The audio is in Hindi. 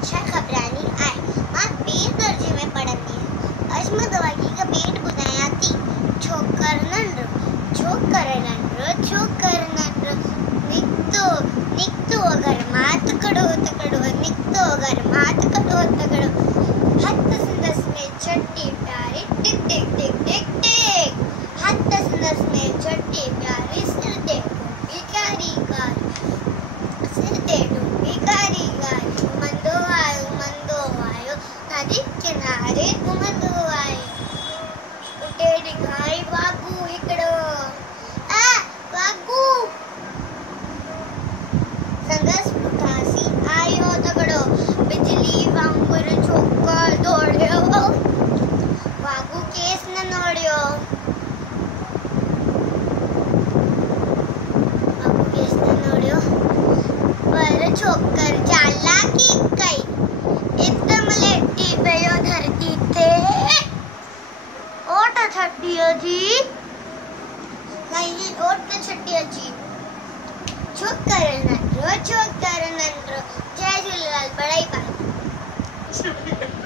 अच्छा खबरानी आए मां बेर दर्जे में पढ़ती है अजमत वागी का पेट बुझाया थी छोकर नंद्र निक्तो अगर मात कड़ो निक्तो अगर मात कड़ो हत्त संदस में छट्टी प्यारी टिक टिक टिक टिक टिक हत्त संदस में छट्टी प्यारी सिर दे भिखारी मंदो आयो नदी किनारे घुमंदो आयो उठे ॾिघाई वागू हिकड़ो वागू संदस पुठासी आयो तगड़ो बिजली वांगुर छोकर दौड़ियो वागू केस न नोड़ियो पर छोकर चालाकी कई एकदम लेटी पयो धरती ते ओट छटियो जी नहीं ओट छटियो जी छोकर नंद्रो जय झूलेलाल बड़ाई पाए